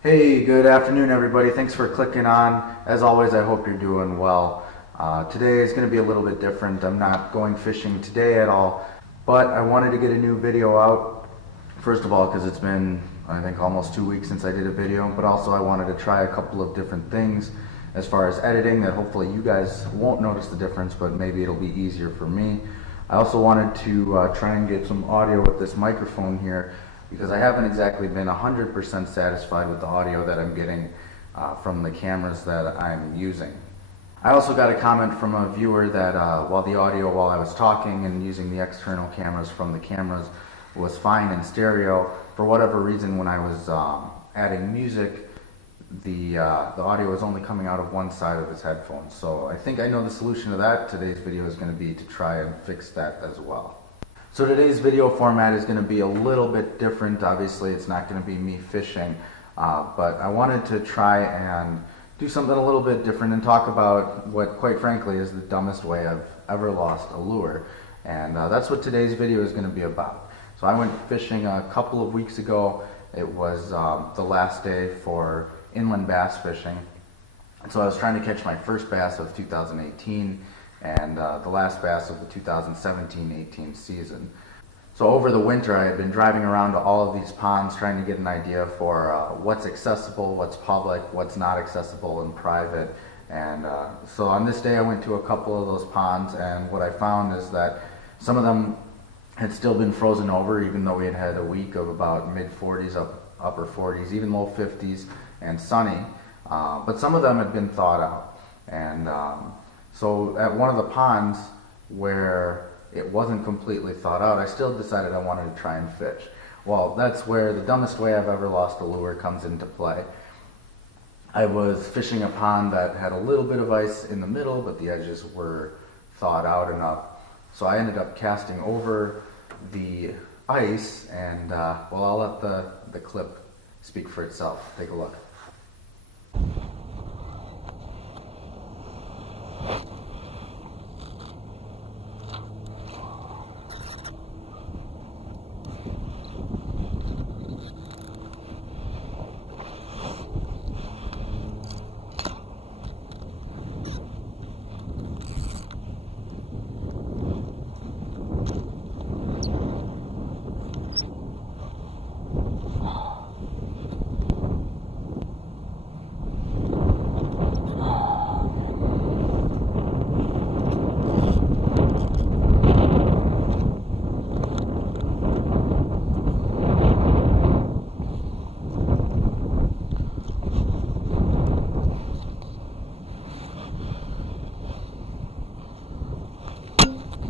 Hey, good afternoon, everybody. Thanks for clicking on. As always, I hope you're doing well. Today is going to be a little bit different. I'm not going fishing today at all, but I wanted to get a new video out. First of all, because it's been, I think, almost 2 weeks since I did a video, but also I wanted to try a couple of different things as far as editing that hopefully you guys won't notice the difference, but maybe it'll be easier for me. I also wanted to try and get some audio with this microphone here because I haven't exactly been 100% satisfied with the audio that I'm getting from the cameras that I'm using. I also got a comment from a viewer that while the audio while I was talking and using the external cameras from the cameras was fine in stereo, for whatever reason when I was adding music, the audio was only coming out of one side of his headphones. So I think I know the solution to that. Today's video is going to be to try and fix that as well. So today's video format is going to be a little bit different. Obviously, it's not going to be me fishing, but I wanted to try and do something a little bit different and talk about what, quite frankly, is the dumbest way I've ever lost a lure. And that's what today's video is going to be about. So I went fishing a couple of weeks ago. It was the last day for inland bass fishing. And so I was trying to catch my first bass of 2018 and the last bass of the 2017-18 season. So over the winter I had been driving around to all of these ponds trying to get an idea for what's accessible, what's public, what's not accessible and private. And so on this day I went to a couple of those ponds, and what I found is that some of them had still been frozen over, even though we had had a week of about mid-40s, upper 40s, even low 50s and sunny. But some of them had been thawed out. And so at one of the ponds where it wasn't completely thawed out, I still decided I wanted to try and fish. Well, that's where the dumbest way I've ever lost a lure comes into play. I was fishing a pond that had a little bit of ice in the middle, but the edges were thawed out enough. So I ended up casting over the ice, and well, I'll let the clip speak for itself. Take a look.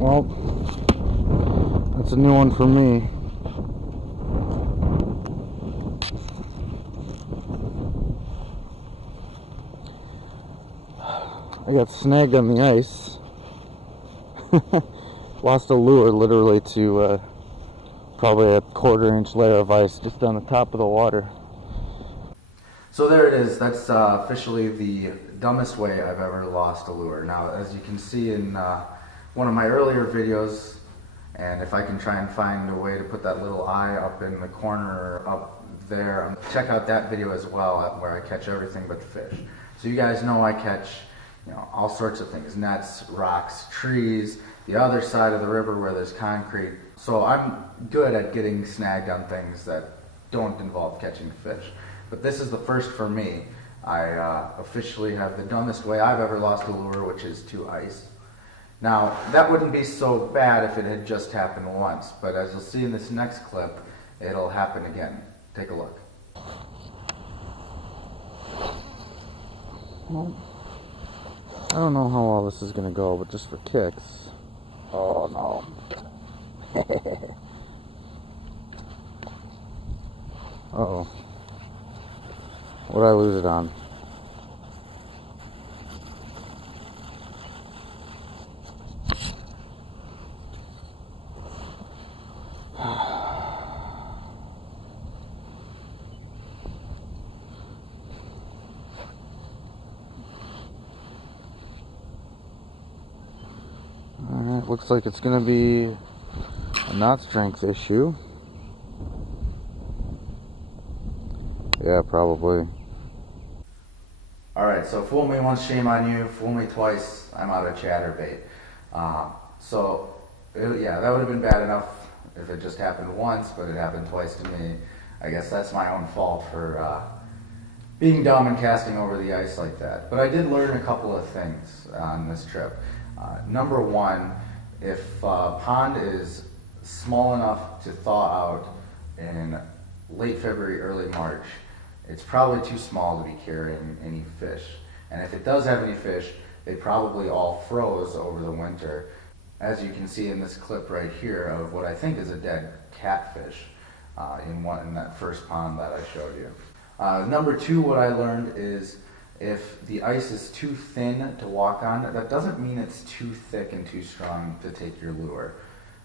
Well, that's a new one for me. I got snagged on the ice. Lost a lure literally to probably a 1/4-inch layer of ice just on the top of the water. So there it is. That's officially the dumbest way I've ever lost a lure. Now, as you can see in one of my earlier videos, and if I can try and find a way to put that little eye up in the corner up there, check out that video as well, where I catch everything but fish. So you guys know I catch, all sorts of things: nets, rocks, trees, the other side of the river where there's concrete. So I'm good at getting snagged on things that don't involve catching fish. But this is the first for me. I officially have the dumbest way I've ever lost a lure, which is to ice. Now, that wouldn't be so bad if it had just happened once, but as you'll see in this next clip, it'll happen again. Take a look. Well, I don't know how well this is going to go, but just for kicks. Oh no. Uh-oh. What did I lose it on? Alright, looks like it's going to be a knot strength issue. Yeah, probably. Alright, so fool me once, shame on you. Fool me twice, I'm out of chatterbait. Yeah, that would have been bad enough if it just happened once, but it happened twice to me. I guess that's my own fault for being dumb and casting over the ice like that. But I did learn a couple of things on this trip. Number one, if a pond is small enough to thaw out in late February, early March, it's probably too small to be carrying any fish. And if it does have any fish, they probably all froze over the winter. As you can see in this clip right here of what I think is a dead catfish in that first pond that I showed you. Number two, what I learned is if the ice is too thin to walk on, that doesn't mean it's too thick and too strong to take your lure.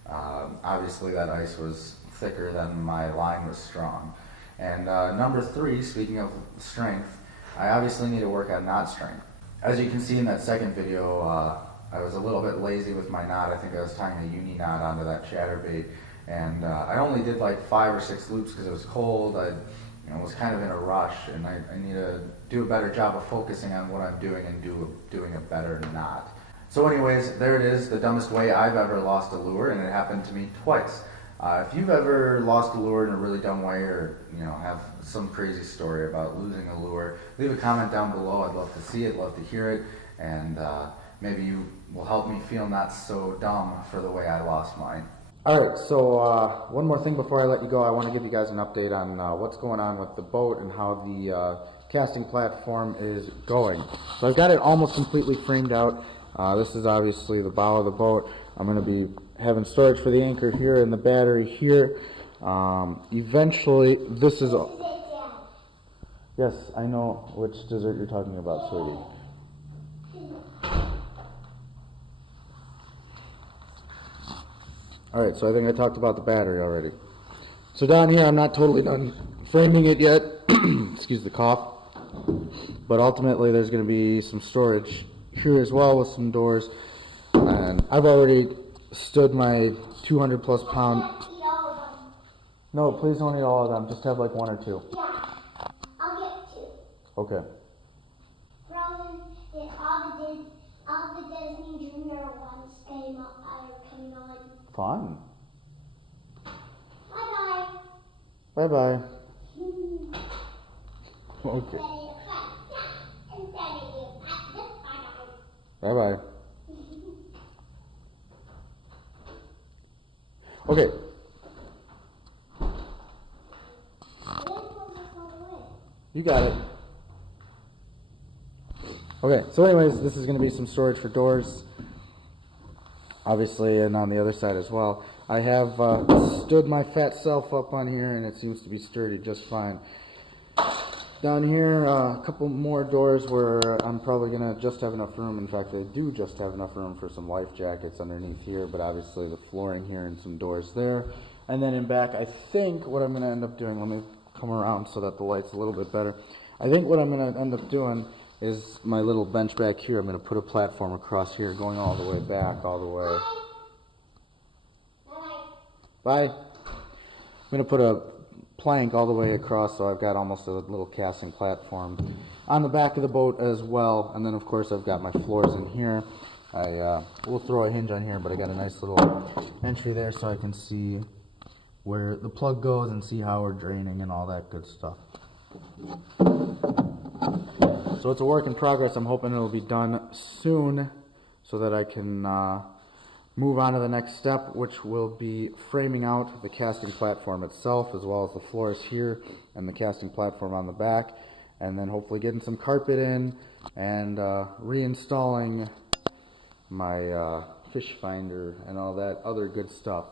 Obviously that ice was thicker than my line was strong. And number three, speaking of strength, I obviously need to work on knot strength. As you can see in that second video, I was a little bit lazy with my knot. I think I was tying a uni knot onto that chatterbait, and I only did like 5 or 6 loops because it was cold. I was kind of in a rush, and I need to do a better job of focusing on what I'm doing and doing a better knot. So anyways, there it is, the dumbest way I've ever lost a lure, and it happened to me twice. If you've ever lost a lure in a really dumb way, or have some crazy story about losing a lure, leave a comment down below. I'd love to see it, love to hear it, and maybe you will help me feel not so dumb for the way I lost mine. Alright, so one more thing before I let you go. I want to give you guys an update on what's going on with the boat and how the casting platform is going. So I've got it almost completely framed out. This is obviously the bow of the boat. I'm going to be having storage for the anchor here and the battery here. Eventually, this is... Yes, I know which dessert you're talking about, sweetie. Alright, so I think I talked about the battery already. So down here, I'm not totally done framing it yet. Excuse the cough. But ultimately, there's going to be some storage here as well with some doors. And I've already stood my 200 plus pound... No, please don't eat all of them. Just have like 1 or 2. Yeah, I'll get 2. Okay. Frozen, all the Disney Junior ones are coming on. Fun. Bye-bye. Bye-bye. Okay. Bye-bye. Okay. You got it. Okay, so anyways, this is going to be some storage for doors, obviously, and on the other side as well. I have stood my fat self up on here, and it seems to be sturdy just fine. Down here, a couple more doors where I'm probably going to just have enough room. In fact, I do just have enough room for some life jackets underneath here, but obviously the flooring here and some doors there. And then in back, I think what I'm going to end up doing, let me come around so that the light's a little bit better. I think what I'm going to end up doing is my little bench back here. I'm going to put a platform across here going all the way back, all the way. Bye. I'm going to put a plank all the way across, so I've got almost a little casting platform on the back of the boat as well. And then of course I've got my floors in here. I will throw a hinge on here, but I got a nice little entry there so I can see where the plug goes and see how we're draining and all that good stuff. So it's a work in progress. I'm hoping it'll be done soon so that I can move on to the next step, which will be framing out the casting platform itself, as well as the floors here and the casting platform on the back, and then hopefully getting some carpet in and reinstalling my fish finder and all that other good stuff.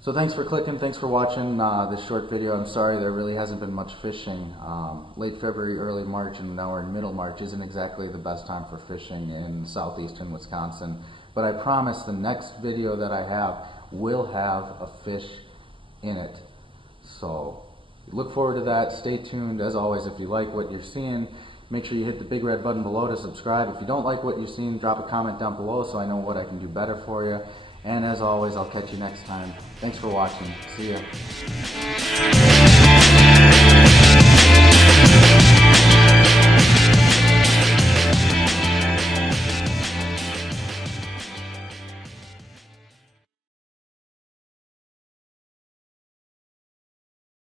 So thanks for clicking, thanks for watching this short video. I'm sorry there really hasn't been much fishing. Late February, early March, and now we're in middle March isn't exactly the best time for fishing in southeastern Wisconsin. But I promise the next video that I have will have a fish in it. So look forward to that. Stay tuned. As always, if you like what you're seeing, make sure you hit the big red button below to subscribe. If you don't like what you're seeing, drop a comment down below so I know what I can do better for you. And as always, I'll catch you next time. Thanks for watching. See ya.